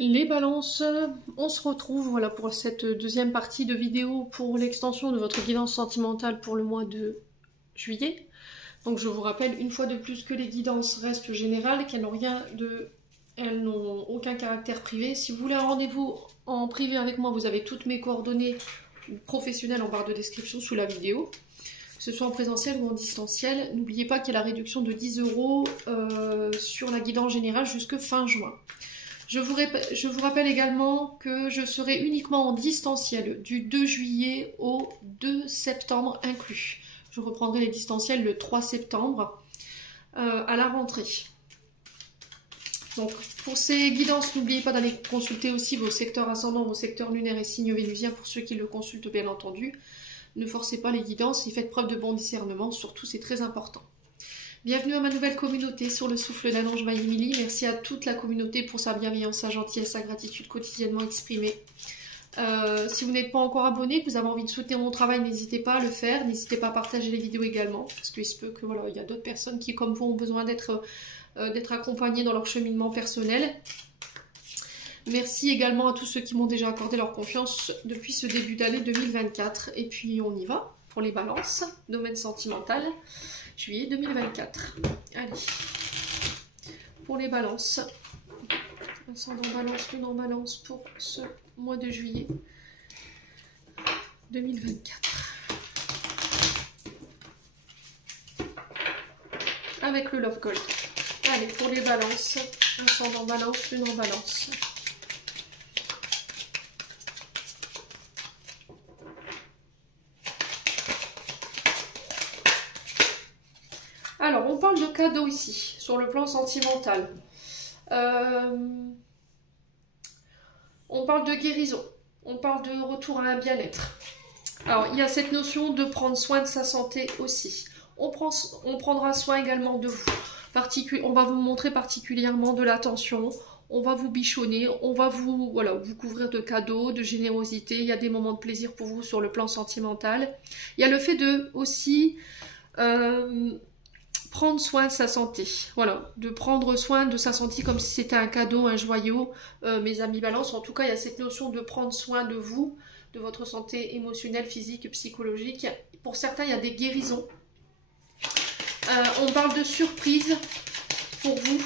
Les balances, on se retrouve voilà, pour cette deuxième partie de vidéo pour l'extension de votre guidance sentimentale pour le mois de juillet. Donc je vous rappelle une fois de plus que les guidances restent générales, elles n'ont aucun caractère privé. Si vous voulez un rendez-vous en privé avec moi, vous avez toutes mes coordonnées professionnelles en barre de description sous la vidéo, que ce soit en présentiel ou en distanciel. N'oubliez pas qu'il y a la réduction de 10 € sur la guidance générale jusque fin juin. Je vous rappelle également que je serai uniquement en distanciel du 2 juillet au 2 septembre inclus. Je reprendrai les distanciels le 3 septembre à la rentrée. Donc pour ces guidances, n'oubliez pas d'aller consulter aussi vos secteurs ascendants, vos secteurs lunaires et signes vénusiens pour ceux qui le consultent bien entendu. Ne forcez pas les guidances et faites preuve de bon discernement, surtout c'est très important. Bienvenue à ma nouvelle communauté sur le souffle d'un ange by Émilie. Merci à toute la communauté pour sa bienveillance, sa gentillesse, sa gratitude quotidiennement exprimée. Si vous n'êtes pas encore abonné, que vous avez envie de soutenir mon travail, n'hésitez pas à le faire. N'hésitez pas à partager les vidéos également, parce qu'il se peut que voilà, il y a d'autres personnes qui, comme vous, ont besoin d'être accompagnées dans leur cheminement personnel. Merci également à tous ceux qui m'ont déjà accordé leur confiance depuis ce début d'année 2024. Et puis on y va pour les balances, domaine sentimental. Juillet 2024. Allez, pour les balances, ascendant balance, lune en balance pour ce mois de juillet 2024. Avec le Love Gold. Allez, pour les balances, ascendant balance, lune en balance. Alors, on parle de cadeaux ici, sur le plan sentimental. On parle de guérison. On parle de retour à un bien-être. Alors, il y a cette notion de prendre soin de sa santé aussi. On prendra soin également de vous. On va vous montrer particulièrement de l'attention. On va vous bichonner. On va vous couvrir de cadeaux, de générosité. Il y a des moments de plaisir pour vous sur le plan sentimental. Il y a le fait de aussi... prendre soin de sa santé, voilà, de prendre soin de sa santé comme si c'était un cadeau, un joyau, mes amis balance. En tout cas, il y a cette notion de prendre soin de vous, de votre santé émotionnelle, physique, psychologique. Pour certains, il y a des guérisons. On parle de surprises pour vous,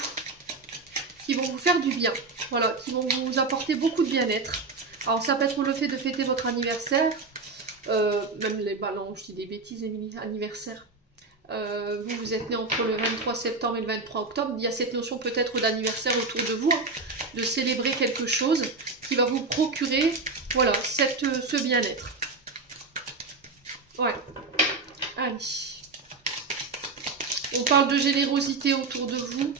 qui vont vous faire du bien, voilà, qui vont vous apporter beaucoup de bien-être. Alors, ça peut être le fait de fêter votre anniversaire, même les balances, je dis des bêtises, anniversaire. Vous êtes né entre le 23 septembre et le 23 octobre, il y a cette notion peut-être d'anniversaire autour de vous, hein, de célébrer quelque chose qui va vous procurer, voilà, ce bien-être. Ouais. Allez. On parle de générosité autour de vous.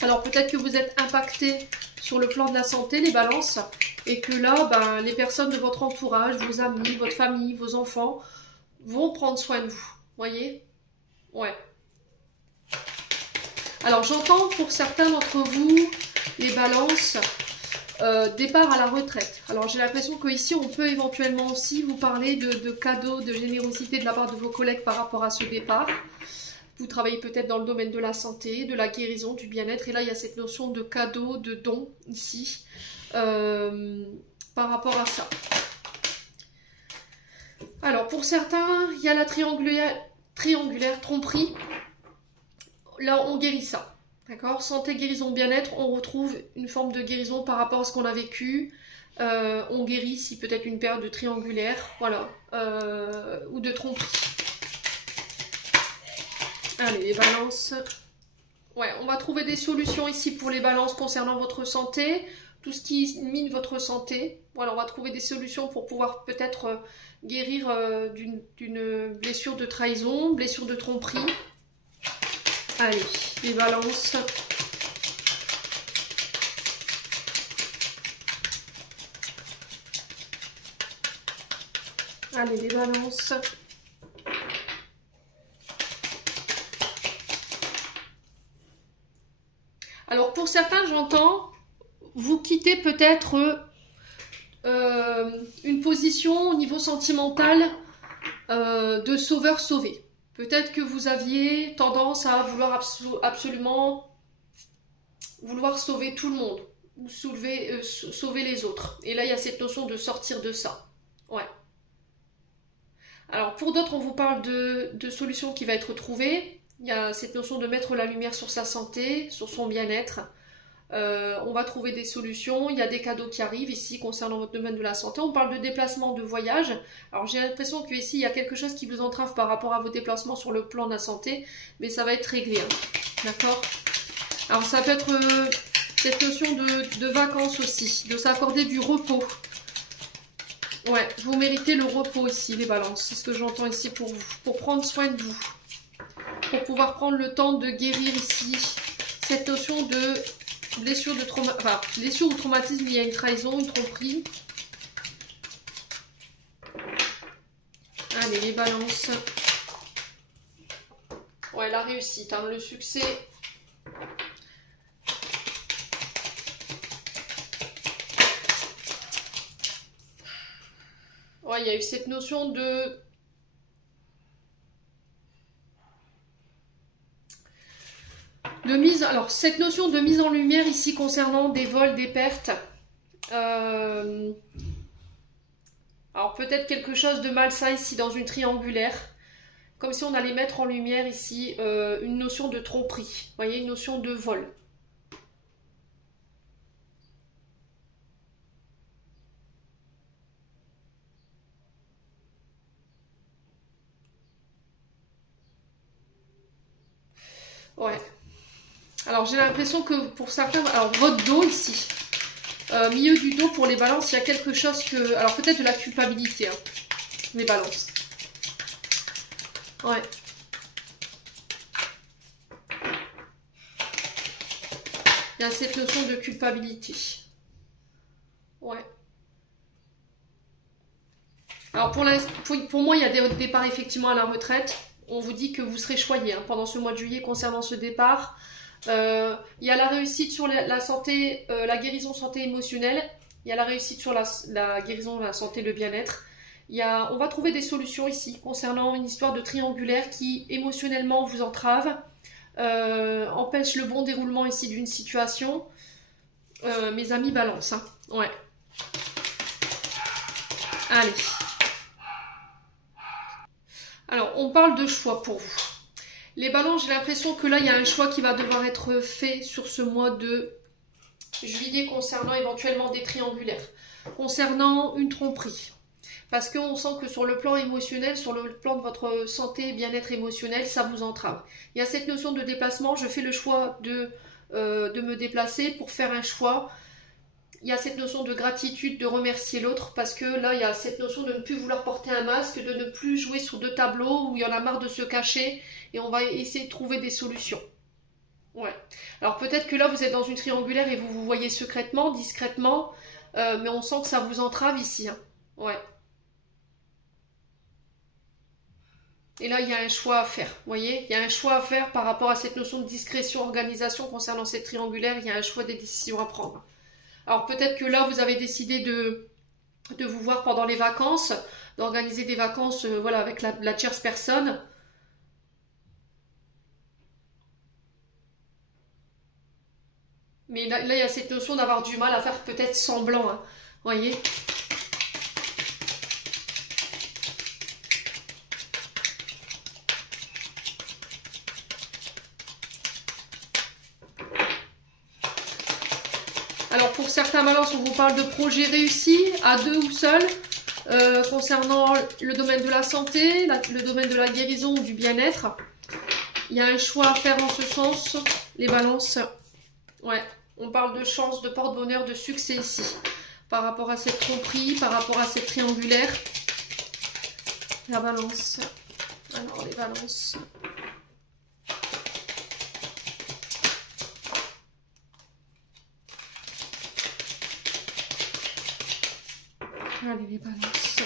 Alors peut-être que vous êtes impacté sur le plan de la santé, les balances, et que là, ben, les personnes de votre entourage, vos amis, votre famille, vos enfants, vont prendre soin de vous. Voyez ? Ouais. Alors j'entends pour certains d'entre vous, les balances, départ à la retraite. Alors j'ai l'impression qu'ici on peut éventuellement aussi vous parler de cadeaux, de générosité de la part de vos collègues par rapport à ce départ. Vous travaillez peut-être dans le domaine de la santé, de la guérison, du bien-être. Et là il y a cette notion de cadeau, de don ici, par rapport à ça. Alors pour certains, il y a la triangulaire tromperie, là on guérit ça, d'accord, santé, guérison, bien-être, on retrouve une forme de guérison par rapport à ce qu'on a vécu, on guérit si peut-être une période de triangulaire, voilà, ou de tromperie. Allez, les balances, ouais, on va trouver des solutions ici pour les balances concernant votre santé, tout ce qui mine votre santé, voilà, on va trouver des solutions pour pouvoir peut-être guérir d'une blessure de trahison, blessure de tromperie. Allez, les balances. Allez, les balances. Alors, pour certains, j'entends, vous quittez peut-être une position au niveau sentimental de sauveur-sauvé. Peut-être que vous aviez tendance à vouloir absolument vouloir sauver tout le monde. sauver les autres. Et là, il y a cette notion de sortir de ça. Ouais. Alors, pour d'autres, on vous parle de solutions qui va être trouvée. Il y a cette notion de mettre la lumière sur sa santé, sur son bien-être. On va trouver des solutions. Il y a des cadeaux qui arrivent ici concernant votre domaine de la santé. On parle de déplacement, de voyage. Alors, j'ai l'impression qu'ici, il y a quelque chose qui vous entrave par rapport à vos déplacements sur le plan de la santé. Mais ça va être réglé. Hein. D'accord? Alors, ça peut être cette notion de vacances aussi, de s'accorder du repos. Ouais, vous méritez le repos ici, les balances. C'est ce que j'entends ici pour vous. Pour prendre soin de vous. Pour pouvoir prendre le temps de guérir ici. Cette notion de blessure, blessure ou traumatisme, il y a une trahison, une tromperie. Allez, les balances. Ouais, la réussite, hein, le succès. Ouais, il y a eu cette notion de mise. Alors, cette notion de mise en lumière ici concernant des vols, des pertes. Alors, peut-être quelque chose de malsain ici dans une triangulaire. Comme si on allait mettre en lumière ici une notion de tromperie. Vous voyez, une notion de vol. Ouais. Alors j'ai l'impression que pour certains, alors votre dos ici, milieu du dos pour les balances, il y a quelque chose que, alors peut-être de la culpabilité, hein, les balances. Ouais. Il y a cette notion de culpabilité. Ouais. Alors pour moi, il y a des départs effectivement à la retraite. On vous dit que vous serez choyé hein, pendant ce mois de juillet concernant ce départ. Il y a la réussite sur la santé, la guérison santé émotionnelle. Il y a la réussite sur la guérison de la santé, le bien-être. On va trouver des solutions ici concernant une histoire de triangulaire qui émotionnellement vous entrave, empêche le bon déroulement ici d'une situation. Mes amis balance, hein. Ouais. Allez. Alors, on parle de choix pour vous. Les balances, j'ai l'impression que là, il y a un choix qui va devoir être fait sur ce mois de juillet concernant éventuellement des triangulaires, concernant une tromperie. Parce qu'on sent que sur le plan émotionnel, sur le plan de votre santé, bien-être émotionnel, ça vous entrave. Il y a cette notion de déplacement, je fais le choix de me déplacer pour faire un choix. Il y a cette notion de gratitude, de remercier l'autre, parce que là, il y a cette notion de ne plus vouloir porter un masque, de ne plus jouer sur deux tableaux où il y en a marre de se cacher, et on va essayer de trouver des solutions. Ouais. Alors peut-être que là, vous êtes dans une triangulaire et vous vous voyez secrètement, discrètement, mais on sent que ça vous entrave ici. Hein. Ouais. Et là, il y a un choix à faire, vous voyez. Il y a un choix à faire par rapport à cette notion de discrétion, organisation concernant cette triangulaire, il y a un choix des décisions à prendre. Alors peut-être que là, vous avez décidé de vous voir pendant les vacances, d'organiser des vacances voilà, avec la tierce personne. Mais là, il y a cette notion d'avoir du mal à faire peut-être semblant, hein, voyez. Alors pour certains balances, on vous parle de projets réussis, à deux ou seuls, concernant le domaine de la santé, le domaine de la guérison ou du bien-être. Il y a un choix à faire en ce sens, les balances. Ouais, on parle de chance, de porte-bonheur, de succès ici. Par rapport à cette tromperie, par rapport à cette triangulaire. La balance. Alors les balances. Allez, les balances.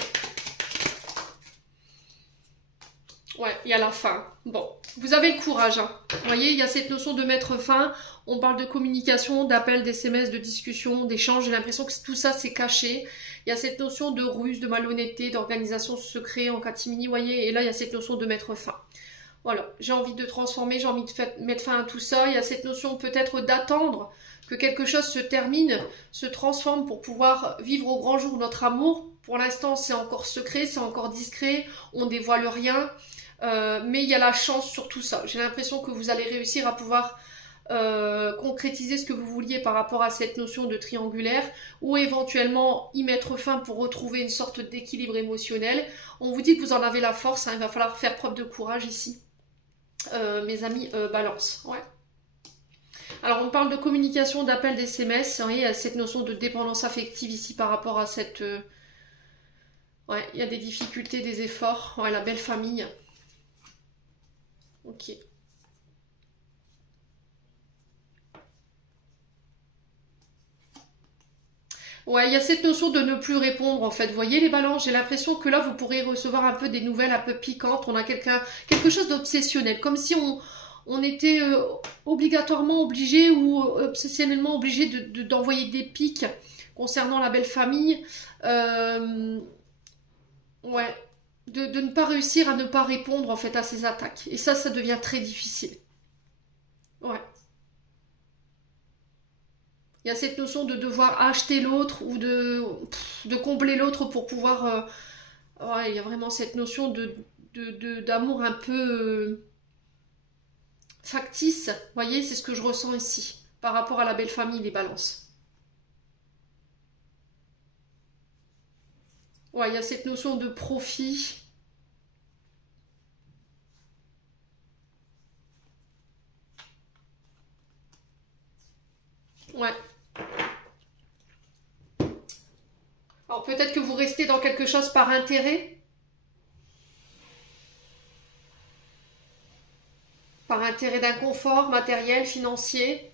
Ouais, il y a la fin. Bon, vous avez le courage. Hein. Vous voyez, il y a cette notion de mettre fin. On parle de communication, d'appel, d'SMS, de discussion, d'échange. J'ai l'impression que tout ça, c'est caché. Il y a cette notion de ruse, de malhonnêteté, d'organisation secret en catimini, vous voyez. Et là, il y a cette notion de mettre fin. Voilà, j'ai envie de transformer, j'ai envie de mettre fin à tout ça. Il y a cette notion peut-être d'attendre que quelque chose se termine, se transforme pour pouvoir vivre au grand jour notre amour. Pour l'instant, c'est encore secret, c'est encore discret, on ne dévoile rien, mais il y a la chance sur tout ça. J'ai l'impression que vous allez réussir à pouvoir concrétiser ce que vous vouliez par rapport à cette notion de triangulaire, ou éventuellement y mettre fin pour retrouver une sorte d'équilibre émotionnel. On vous dit que vous en avez la force, hein, il va falloir faire preuve de courage ici. Mes amis Balance, ouais. Alors on parle de communication, d'appel, d'SMS, hein, il y a cette notion de dépendance affective ici par rapport à cette... ouais, il y a des difficultés, des efforts, ouais, la belle famille. Ok. Ouais, il y a cette notion de ne plus répondre en fait. Vous voyez les balances, j'ai l'impression que là vous pourrez recevoir un peu des nouvelles un peu piquantes. On a quelque chose d'obsessionnel, comme si on était obligatoirement obligé ou obsessionnellement obligé d'envoyer des pics concernant la belle famille. Ouais, de ne pas réussir à ne pas répondre en fait à ces attaques. Et ça devient très difficile. Ouais. Il y a cette notion de devoir acheter l'autre ou de combler l'autre pour pouvoir... ouais, il y a vraiment cette notion d'amour un peu factice. Vous voyez, c'est ce que je ressens ici par rapport à la belle famille des balances. Ouais, il y a cette notion de profit. Ouais. Alors peut-être que vous restez dans quelque chose par intérêt. Par intérêt d'inconfort matériel, financier.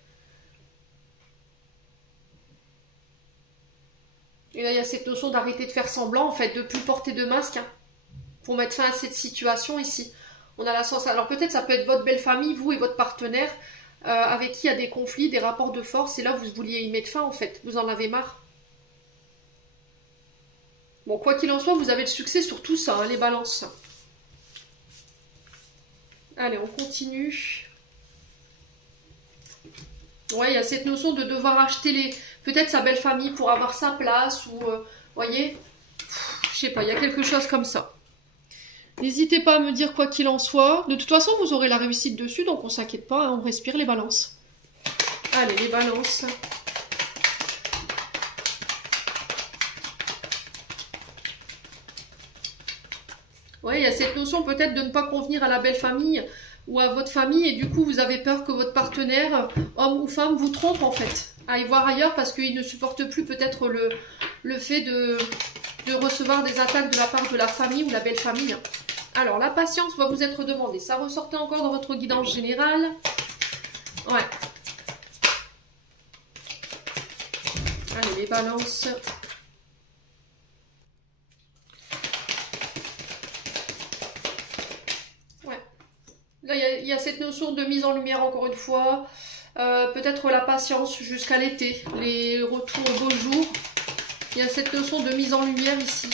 Et là, il y a cette notion d'arrêter de faire semblant, en fait, de plus porter de masque, hein, pour mettre fin à cette situation ici. On a la sensation... Alors peut-être ça peut être votre belle famille, vous et votre partenaire, avec qui il y a des conflits, des rapports de force, et là, vous vouliez y mettre fin, en fait. Vous en avez marre. Bon, quoi qu'il en soit, vous avez le succès sur tout ça, hein, les balances. Allez, on continue. Ouais, il y a cette notion de devoir acheter peut-être sa belle famille pour avoir sa place, ou... voyez, je sais pas, il y a quelque chose comme ça. N'hésitez pas à me dire quoi qu'il en soit. De toute façon, vous aurez la réussite dessus, donc on s'inquiète pas, hein, on respire les balances. Allez, les balances. Ouais, il y a cette notion peut-être de ne pas convenir à la belle famille ou à votre famille, et du coup vous avez peur que votre partenaire, homme ou femme, vous trompe en fait, aille voir ailleurs parce qu'il ne supporte plus peut-être le fait de recevoir des attaques de la part de la famille ou la belle famille. Alors la patience va vous être demandée, ça ressortait encore dans votre guidance générale. Ouais. Allez, les balances. Là, il y a cette notion de mise en lumière, encore une fois. Peut-être la patience jusqu'à l'été. Les retours au beau jour. Il y a cette notion de mise en lumière ici.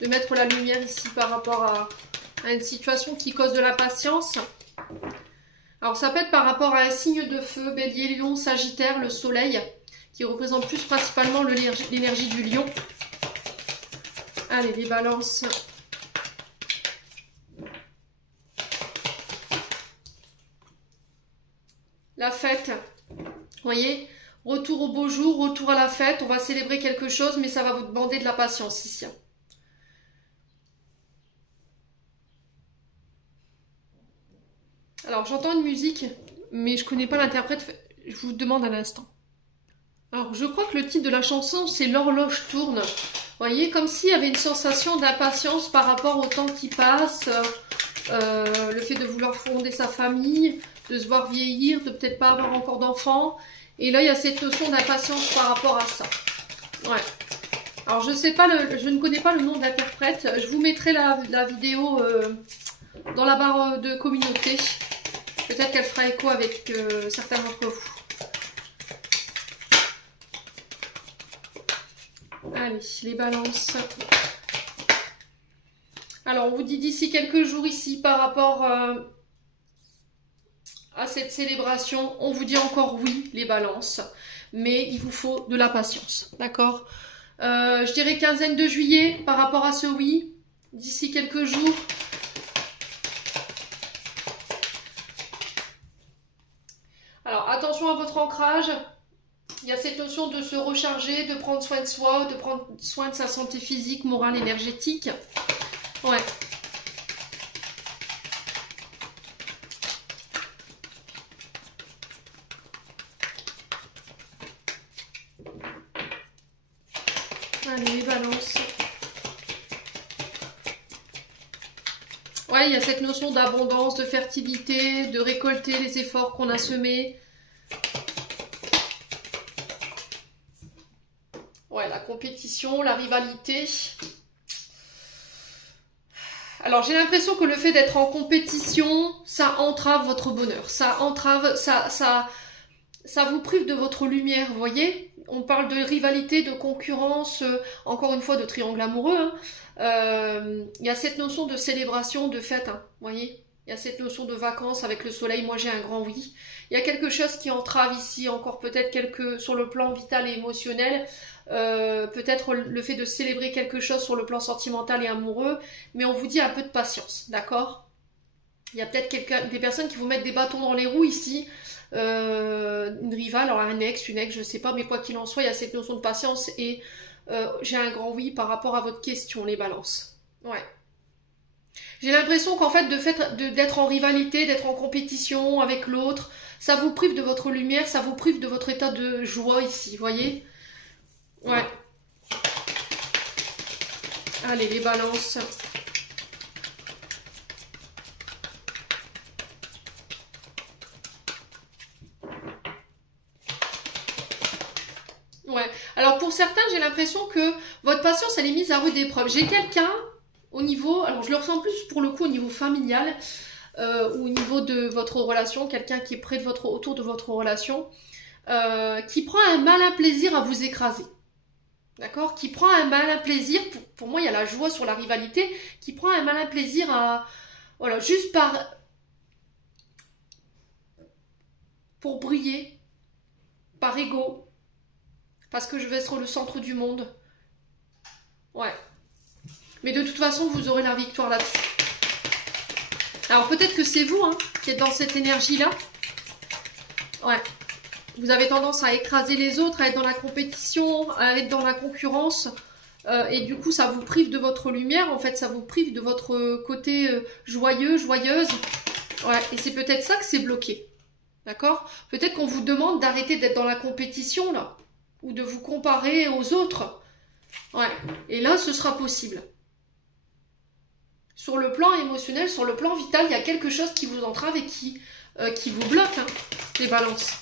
De mettre la lumière ici par rapport à une situation qui cause de la patience. Alors, ça peut être par rapport à un signe de feu. Bélier, Lion, Sagittaire, le soleil. Qui représente plus principalement l'énergie du lion. Allez, les balances. La fête, vous voyez, retour au beau jour, retour à la fête, on va célébrer quelque chose, mais ça va vous demander de la patience ici. Alors j'entends une musique, mais je connais pas l'interprète, je vous demande un instant. Alors je crois que le titre de la chanson c'est L'horloge tourne. Vous voyez, comme s'il y avait une sensation d'impatience par rapport au temps qui passe, le fait de vouloir fonder sa famille, de se voir vieillir, de peut-être pas avoir encore d'enfants. Et là, il y a cette notion d'impatience par rapport à ça. Ouais. Alors, je sais pas, je ne connais pas le nom de l'interprète. Je vous mettrai la vidéo dans la barre de communauté. Peut-être qu'elle fera écho avec certains d'entre vous. Allez, les balances. Alors, on vous dit d'ici quelques jours ici par rapport... à cette célébration, on vous dit encore oui, les balances. mais il vous faut de la patience, d'accord? Je dirais quinzaine de juillet par rapport à ce oui, d'ici quelques jours. Alors attention à votre ancrage, il y a cette notion de se recharger, de prendre soin de soi, de prendre soin de sa santé physique, morale, énergétique. Ouais. Allez, balance. Ouais, il y a cette notion d'abondance, de fertilité, de récolter les efforts qu'on a semés. Ouais, la compétition, la rivalité. Alors, j'ai l'impression que le fait d'être en compétition, ça entrave votre bonheur. Ça entrave, ça vous prive de votre lumière, vous voyez? On parle de rivalité, de concurrence, encore une fois de triangle amoureux. Hein. Y a cette notion de célébration, de fête, hein, vous voyez? Il y a cette notion de vacances avec le soleil, moi j'ai un grand oui. Il y a quelque chose qui entrave ici, encore peut-être sur le plan vital et émotionnel. Peut-être le fait de célébrer quelque chose sur le plan sentimental et amoureux, mais on vous dit un peu de patience, d'accord? Il y a peut-être des personnes qui vous mettent des bâtons dans les roues ici. Une rivale, alors un ex, une ex, je sais pas, mais quoi qu'il en soit, il y a cette notion de patience et j'ai un grand oui par rapport à votre question, les balances. Ouais. J'ai l'impression qu'en fait, d'être en rivalité, d'être en compétition avec l'autre, ça vous prive de votre lumière, ça vous prive de votre état de joie ici, vous voyez? Ouais. Allez, les balances. Ouais. Alors pour certains, j'ai l'impression que votre patience, elle est mise à rude épreuve. J'ai quelqu'un au niveau, alors je le ressens plus pour le coup au niveau familial, ou au niveau de votre relation, quelqu'un qui est près de autour de votre relation, qui prend un malin plaisir à vous écraser. D'accord? Qui prend un malin plaisir, pour moi il y a la joie sur la rivalité, qui prend un malin plaisir à, voilà, juste pour briller, par ego, parce que je vais être le centre du monde. Ouais. Mais de toute façon, vous aurez la victoire là-dessus. Alors peut-être que c'est vous hein, qui êtes dans cette énergie-là. Ouais. Vous avez tendance à écraser les autres, à être dans la compétition, à être dans la concurrence. Et du coup, ça vous prive de votre lumière. En fait, ça vous prive de votre côté joyeux, joyeuse. Ouais. Et c'est peut-être ça que c'est bloqué. D'accord? Peut-être qu'on vous demande d'arrêter d'être dans la compétition, là. Ou de vous comparer aux autres. Ouais. Et là, ce sera possible. Sur le plan émotionnel, sur le plan vital, il y a quelque chose qui vous entrave et qui vous bloque, hein, les balances.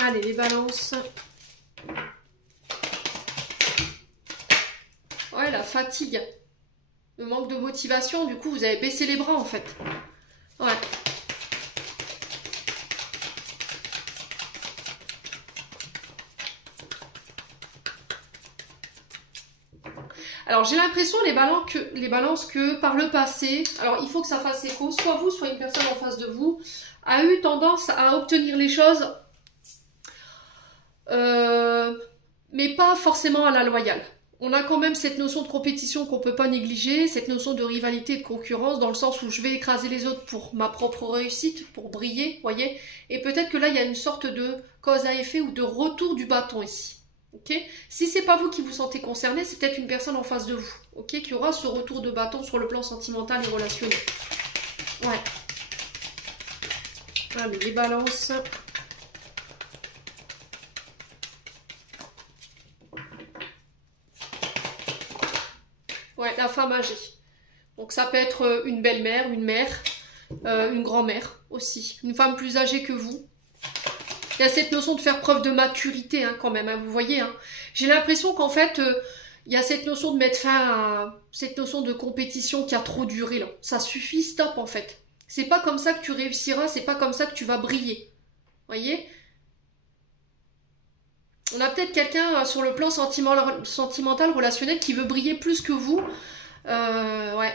Allez, les balances. Ouais, la fatigue. Le manque de motivation, du coup, vous avez baissé les bras, en fait. Ouais. Alors j'ai l'impression les balances que par le passé, alors il faut que ça fasse écho, soit vous, soit une personne en face de vous, a eu tendance à obtenir les choses, mais pas forcément à la loyale. On a quand même cette notion de compétition qu'on ne peut pas négliger, cette notion de rivalité, de concurrence, dans le sens où je vais écraser les autres pour ma propre réussite, pour briller, voyez. Et peut-être que là, il y a une sorte de cause à effet ou de retour du bâton ici. Okay, si c'est pas vous qui vous sentez concerné, c'est peut-être une personne en face de vous, ok, qui aura ce retour de bâton sur le plan sentimental et relationnel. Ouais. Allez, les balances. Ouais, la femme âgée. Donc ça peut être une belle-mère, une mère, une grand-mère aussi. Une femme plus âgée que vous. Il y a cette notion de faire preuve de maturité hein, quand même, hein, vous voyez. Hein. J'ai l'impression qu'en fait, il y a cette notion de mettre fin à cette notion de compétition qui a trop duré. Là. Ça suffit, stop en fait. C'est pas comme ça que tu réussiras, c'est pas comme ça que tu vas briller. Vous voyez? On a peut-être quelqu'un sur le plan sentimental, relationnel qui veut briller plus que vous. Ouais.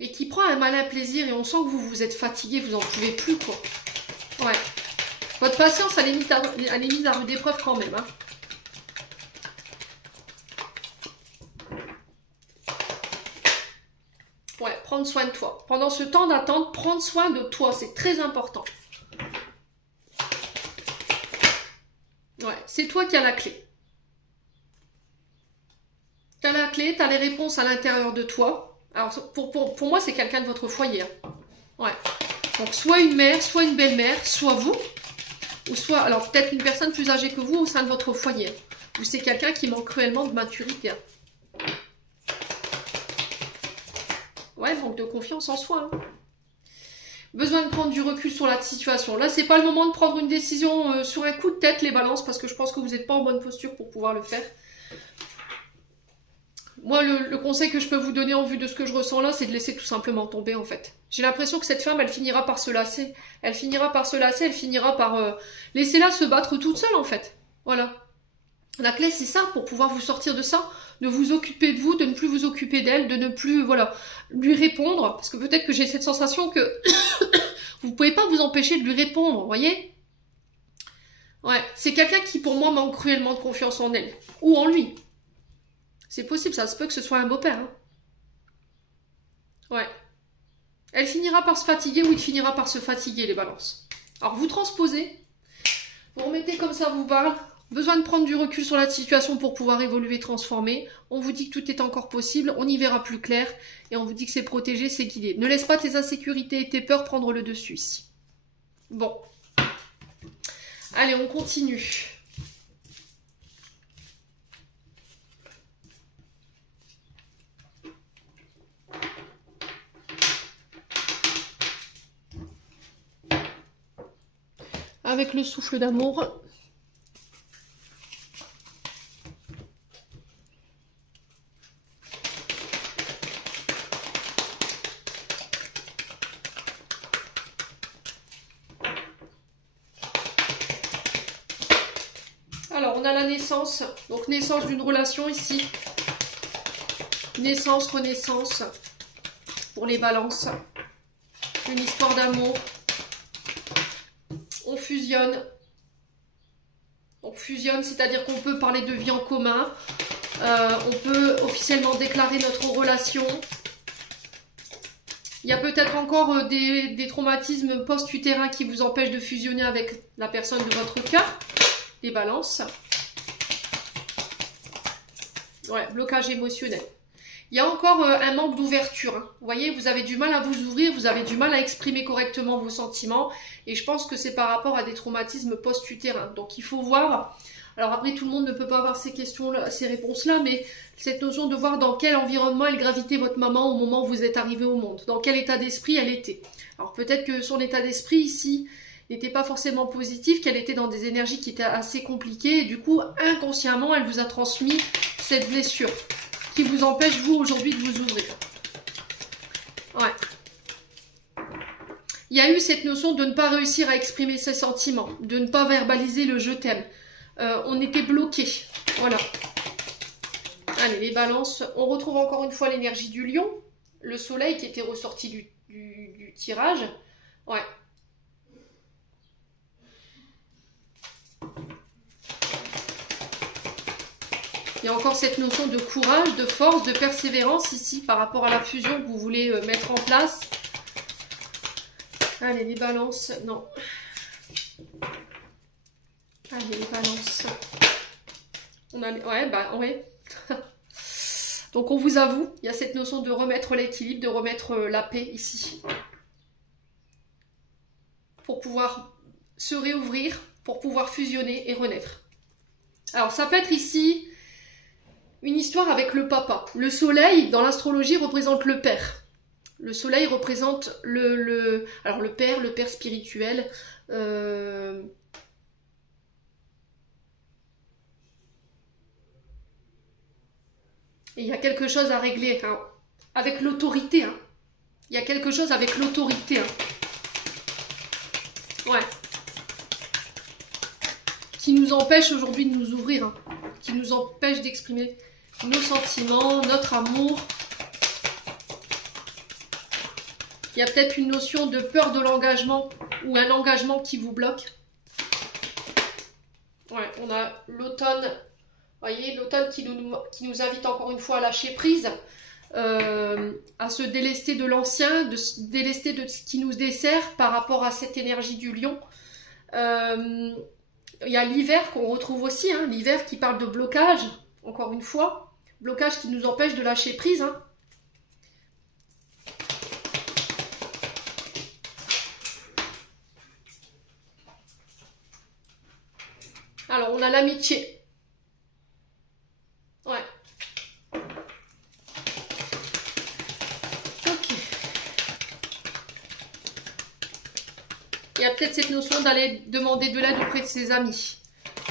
et qui prend un malin plaisir et on sent que vous êtes fatigué, vous n'en pouvez plus, quoi. Ouais. Votre patience, elle est mise à rude épreuve quand même, hein. Ouais, prendre soin de toi. Pendant ce temps d'attente, prendre soin de toi, c'est très important. Ouais, c'est toi qui as la clé. Tu as la clé, tu as les réponses à l'intérieur de toi. Alors, pour moi, c'est quelqu'un de votre foyer. Hein. Ouais. Donc, soit une mère, soit une belle-mère, soit vous. Ou soit, alors peut-être une personne plus âgée que vous au sein de votre foyer. Ou c'est quelqu'un qui manque cruellement de maturité. Hein. Ouais, manque de confiance en soi. Hein. Besoin de prendre du recul sur la situation. Là, c'est pas le moment de prendre une décision sur un coup de tête, les balances, parce que je pense que vous n'êtes pas en bonne posture pour pouvoir le faire. Moi, le conseil que je peux vous donner en vue de ce que je ressens là, c'est de laisser tout simplement tomber, en fait. J'ai l'impression que cette femme, elle finira par se lasser. Elle finira par se lasser, elle finira par... Laissez-la se battre toute seule, en fait. Voilà. La clé, c'est ça, pour pouvoir vous sortir de ça, de vous occuper de vous, de ne plus vous occuper d'elle, de ne plus, voilà, lui répondre. Parce que peut-être que j'ai cette sensation que vous ne pouvez pas vous empêcher de lui répondre, vous voyez? Ouais, c'est quelqu'un qui, pour moi, manque cruellement de confiance en elle. Ou en lui. C'est possible, ça se peut que ce soit un beau-père. Hein. Ouais. Elle finira par se fatiguer ou il finira par se fatiguer, les balances. Alors, vous transposez. Vous remettez comme ça vous parle. Besoin de prendre du recul sur la situation pour pouvoir évoluer, transformer. On vous dit que tout est encore possible, on y verra plus clair. Et on vous dit que c'est protégé, c'est guidé. Ne laisse pas tes insécurités et tes peurs prendre le dessus ici. Bon. Allez, on continue. Avec le souffle d'amour. Alors, on a la naissance. Donc, naissance d'une relation ici. Naissance, renaissance. Pour les balances. Une histoire d'amour. On fusionne. On fusionne, c'est-à-dire qu'on peut parler de vie en commun. On peut officiellement déclarer notre relation. Il y a peut-être encore des traumatismes post-utérins qui vous empêchent de fusionner avec la personne de votre cœur. Les balances. Ouais, blocage émotionnel. Il y a encore un manque d'ouverture. Hein. Vous voyez, vous avez du mal à vous ouvrir, vous avez du mal à exprimer correctement vos sentiments. Et je pense que c'est par rapport à des traumatismes post-utérins. Donc il faut voir. Alors après, tout le monde ne peut pas avoir ces questions-là, ces réponses-là, mais cette notion de voir dans quel environnement elle gravitait votre maman au moment où vous êtes arrivé au monde. Dans quel état d'esprit elle était. Alors peut-être que son état d'esprit ici n'était pas forcément positif, qu'elle était dans des énergies qui étaient assez compliquées. Et du coup, inconsciemment, elle vous a transmis cette blessure qui vous empêche, vous, aujourd'hui, de vous ouvrir. Ouais. Il y a eu cette notion de ne pas réussir à exprimer ses sentiments, de ne pas verbaliser le « je t'aime ». On était bloqué. Voilà. Allez, les balances. On retrouve encore une fois l'énergie du lion. Le soleil qui était ressorti du tirage. Ouais. Il y a encore cette notion de courage, de force, de persévérance ici par rapport à la fusion que vous voulez mettre en place. Allez, les balances. Non. Allez, les balances. On a... Ouais, bah, ouais. Donc, on vous avoue, il y a cette notion de remettre l'équilibre, de remettre la paix ici. Pour pouvoir se réouvrir, pour pouvoir fusionner et renaître. Alors, ça peut être ici une histoire avec le papa. Le soleil, dans l'astrologie, représente le père. Le soleil représente alors le père spirituel. Et il y a quelque chose à régler hein, avec l'autorité. Hein. Il y a quelque chose avec l'autorité. Hein. Ouais. Qui nous empêche aujourd'hui de nous ouvrir. Hein. Qui nous empêche d'exprimer nos sentiments, notre amour. Il y a peut-être une notion de peur de l'engagement ou un engagement qui vous bloque. Ouais, on a l'automne, vous voyez, l'automne qui nous invite encore une fois à lâcher prise, à se délester de l'ancien, de se délester de ce qui nous dessert par rapport à cette énergie du lion. Il y a l'hiver qu'on retrouve aussi, hein, l'hiver qui parle de blocage, encore une fois, blocage qui nous empêche de lâcher prise. Hein. Alors, on a l'amitié. Ouais. Ok. Il y a peut-être cette notion d'aller demander de l'aide auprès de ses amis.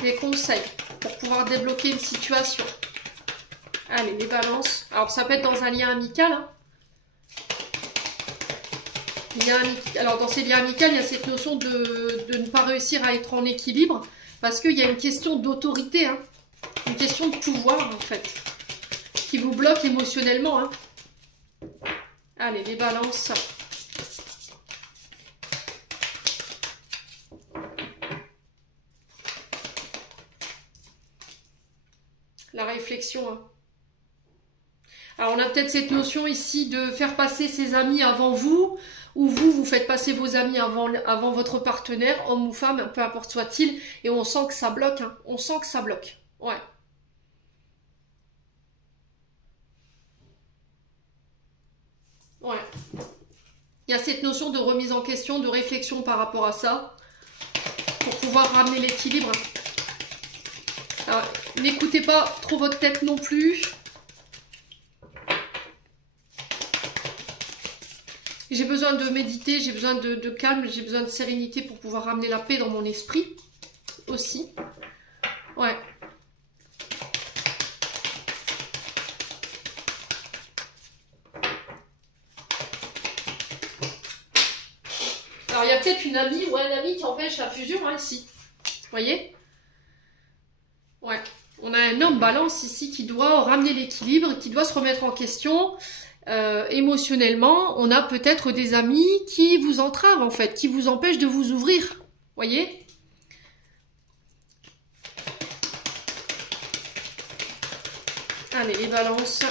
Des conseils pour pouvoir débloquer une situation. Allez, les balances. Alors, ça peut être dans un lien amical. Hein. Alors, dans ces liens amicaux, il y a cette notion de ne pas réussir à être en équilibre. Parce qu'il y a une question d'autorité, hein, une question de pouvoir en fait, qui vous bloque émotionnellement. Hein. Allez, les balances. La réflexion. Hein. Alors on a peut-être cette notion ici de faire passer ses amis avant vous, ou vous faites passer vos amis avant votre partenaire, homme ou femme, peu importe soit-il, et on sent que ça bloque, hein. On sent que ça bloque, ouais. Ouais. Il y a cette notion de remise en question, de réflexion par rapport à ça, pour pouvoir ramener l'équilibre. Alors, n'écoutez pas trop votre tête non plus. J'ai besoin de méditer, j'ai besoin de calme, j'ai besoin de sérénité pour pouvoir ramener la paix dans mon esprit aussi. Ouais. Alors, il y a peut-être une amie ou un ami qui empêche la fusion, hein, ici. Vous voyez? Ouais. On a un homme balance ici qui doit ramener l'équilibre, qui doit se remettre en question. Émotionnellement, on a peut-être des amis qui vous entravent en fait, qui vous empêchent de vous ouvrir. Voyez? Allez, les balances.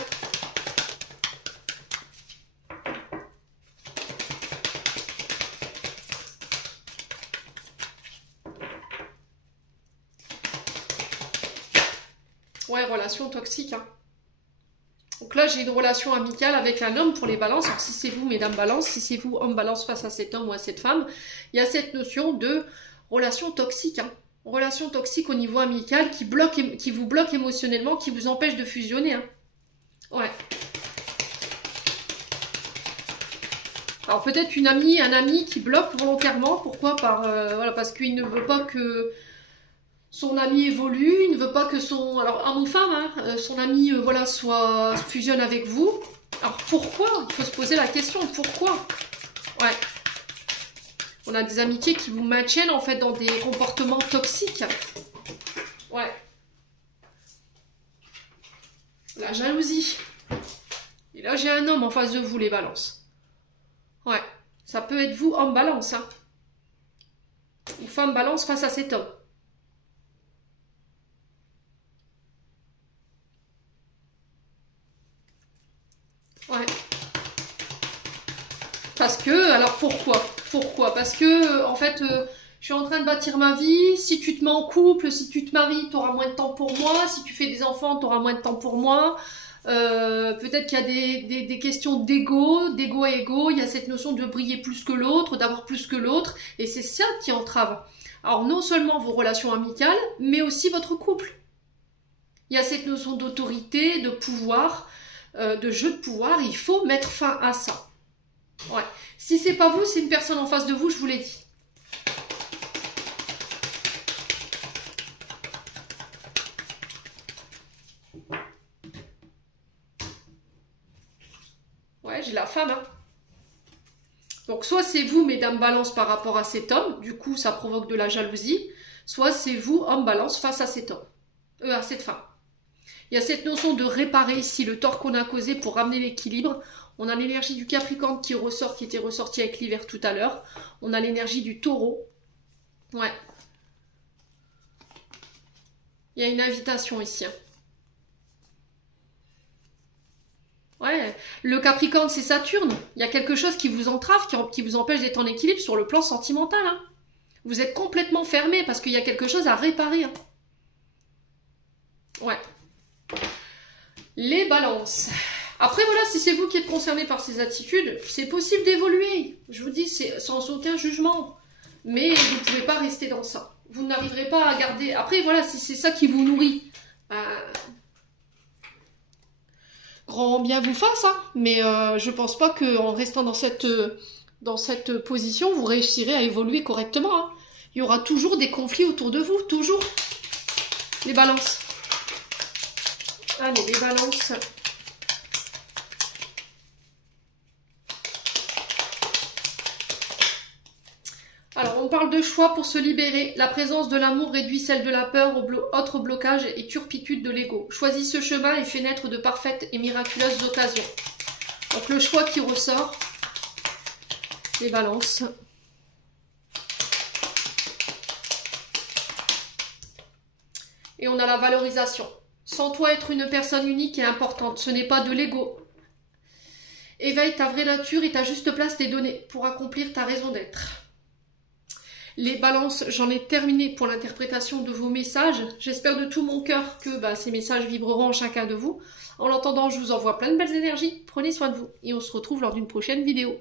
Ouais, relation toxique, hein. Donc là, j'ai une relation amicale avec un homme pour les balances. Alors, si c'est vous, mesdames balance, si c'est vous, homme balance face à cet homme ou à cette femme, il y a cette notion de relation toxique. Hein. Relation toxique au niveau amical qui vous bloque émotionnellement, qui vous empêche de fusionner. Hein. Ouais. Alors, peut-être une amie, un ami qui bloque volontairement. Pourquoi? Voilà, parce qu'il ne veut pas que son ami évolue, il ne veut pas que son... Alors, homme ou femme, hein, son ami voilà, fusionne avec vous. Alors, pourquoi? Il faut se poser la question, pourquoi? Ouais. On a des amitiés qui vous maintiennent, en fait, dans des comportements toxiques. Ouais. La jalousie. Et là, j'ai un homme en face de vous, les balances. Ouais. Ça peut être vous, homme balance, hein. Ou femme balance face à cet homme. Ouais. Parce que, alors pourquoi? Pourquoi? Parce que, en fait, je suis en train de bâtir ma vie. Si tu te mets en couple, si tu te maries, tu auras moins de temps pour moi. Si tu fais des enfants, tu auras moins de temps pour moi. Peut-être qu'il y a des questions d'ego à ego. Il y a cette notion de briller plus que l'autre, d'avoir plus que l'autre. Et c'est ça qui entrave. Alors, non seulement vos relations amicales, mais aussi votre couple. Il y a cette notion d'autorité, de pouvoir, de jeu de pouvoir. Il faut mettre fin à ça. Ouais. Si c'est pas vous, c'est une personne en face de vous, je vous l'ai dit. Ouais, j'ai la femme. Hein. Donc, soit c'est vous, mesdames balance, par rapport à cet homme. Du coup, ça provoque de la jalousie. Soit c'est vous, homme balance, face à cet homme. À cette femme. Il y a cette notion de réparer ici le tort qu'on a causé pour ramener l'équilibre. On a l'énergie du Capricorne qui ressort, qui était ressorti avec l'hiver tout à l'heure. On a l'énergie du Taureau. Ouais. Il y a une invitation ici. Hein. Ouais, le Capricorne, c'est Saturne. Il y a quelque chose qui vous entrave, qui vous empêche d'être en équilibre sur le plan sentimental. Hein. Vous êtes complètement fermé parce qu'il y a quelque chose à réparer. Hein. Ouais. Les balances. Après, voilà, si c'est vous qui êtes concerné par ces attitudes, c'est possible d'évoluer. Je vous dis, c'est sans aucun jugement. Mais vous ne pouvez pas rester dans ça. Vous n'arriverez pas à garder... Après, voilà, si c'est ça qui vous nourrit, grand bien vous fasse, hein. Mais je pense pas qu'en restant dans cette position, vous réussirez à évoluer correctement. Hein. Il y aura toujours des conflits autour de vous, toujours. Les balances. Allez, les balances. Alors, on parle de choix pour se libérer. La présence de l'amour réduit celle de la peur, autre blocage et turpitude de l'ego. Choisis ce chemin et fais naître de parfaites et miraculeuses occasions. Donc, le choix qui ressort. Les balances. Et on a la valorisation. Sans toi être une personne unique et importante. Ce n'est pas de l'ego. Éveille ta vraie nature et ta juste place t'est donnée pour accomplir ta raison d'être. Les balances, j'en ai terminé pour l'interprétation de vos messages. J'espère de tout mon cœur que ces messages vibreront en chacun de vous. En l'attendant, je vous envoie plein de belles énergies. Prenez soin de vous et on se retrouve lors d'une prochaine vidéo.